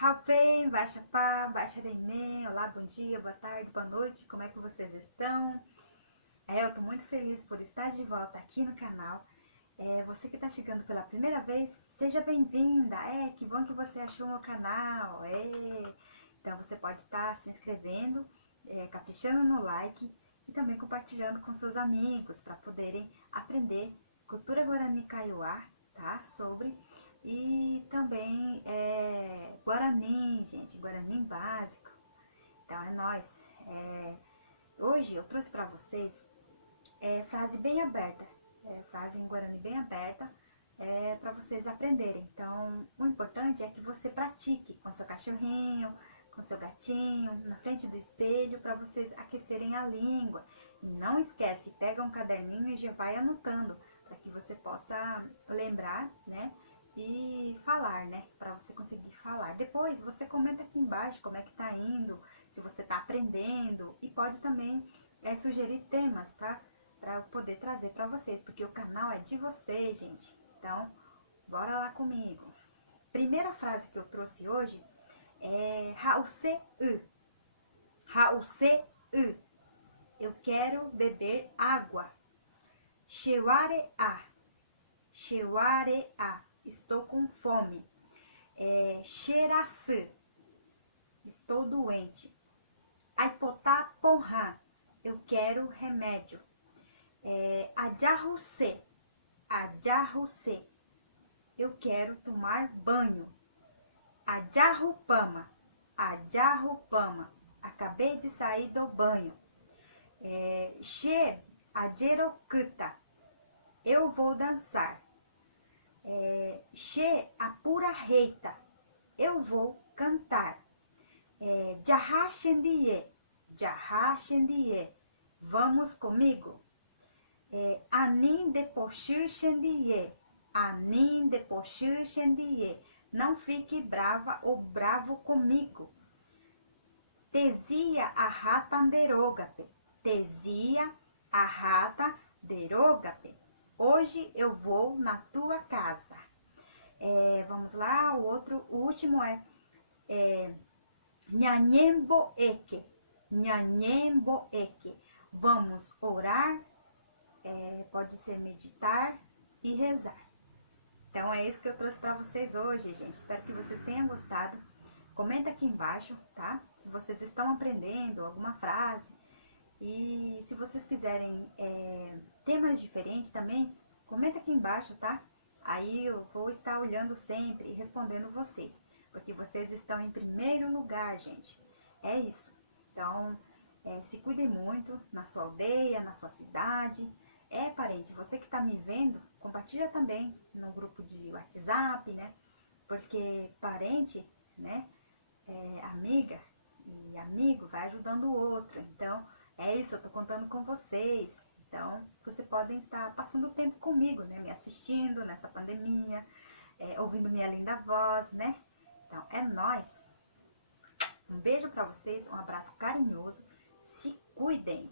Rapei, baixa pá, baixa Reimê, olá, bom dia, boa tarde, boa noite, como é que vocês estão? Eu tô muito feliz por estar de volta aqui no canal. Você que tá chegando pela primeira vez, seja bem-vinda, que bom que você achou o meu canal, Então você pode estar se inscrevendo, caprichando no like e também compartilhando com seus amigos para poderem aprender cultura Guarani Kaiowá, tá? E também Guarani, gente, Guarani básico. Então é nóis. Hoje eu trouxe para vocês frase bem aberta, frase em Guarani bem aberta, para vocês aprenderem. Então o importante é que você pratique com seu cachorrinho, com seu gatinho, na frente do espelho, para vocês aquecerem a língua. E não esquece, pega um caderninho e já vai anotando, para que você possa lembrar, né? E falar, né? Para você conseguir falar. Depois você comenta aqui embaixo como é que tá indo, se você tá aprendendo, e pode também sugerir temas, tá? Para eu poder trazer para vocês, porque o canal é de vocês, gente. Então, bora lá comigo. Primeira frase que eu trouxe hoje é Hauce-u. Hauce-u. Eu quero beber água. Sheware-a. Sheware-a. Estou com fome. Xerasu. Estou doente. Aipotá porra. Eu quero remédio. Ajarruse. Ajarruse. Eu quero tomar banho. Ajarrupama. Ajarrupama. Acabei de sair do banho. She ajerokuta. Eu vou dançar. She apura reita. Eu vou cantar. Jaha shendie. Jaha shendie. Vamos comigo. Anin de pochir shendie. Anin de pochir shendie. Não fique brava ou bravo comigo. Tesia a rata derogape. Tesia a rata derogape. Hoje eu vou na tua casa. Vamos lá, o último é Nhanembo eke. Nhanembo eke. Vamos orar, pode ser meditar e rezar. Então é isso que eu trouxe para vocês hoje, gente. Espero que vocês tenham gostado. Comenta aqui embaixo, tá? Se vocês estão aprendendo alguma frase. E se vocês quiserem temas diferentes também, comenta aqui embaixo, tá? Aí eu vou estar olhando sempre e respondendo vocês. Porque vocês estão em primeiro lugar, gente. É isso. Então, se cuidem muito na sua aldeia, na sua cidade. Parente, você que está me vendo, compartilha também no grupo de WhatsApp, né? Porque parente, né? Amiga e amigo vai ajudando o outro. Então, é isso, eu tô contando com vocês. Então, vocês podem estar passando tempo comigo, né? Me assistindo nessa pandemia, ouvindo minha linda voz, né? Então, é nóis. Um beijo pra vocês, um abraço carinhoso. Se cuidem.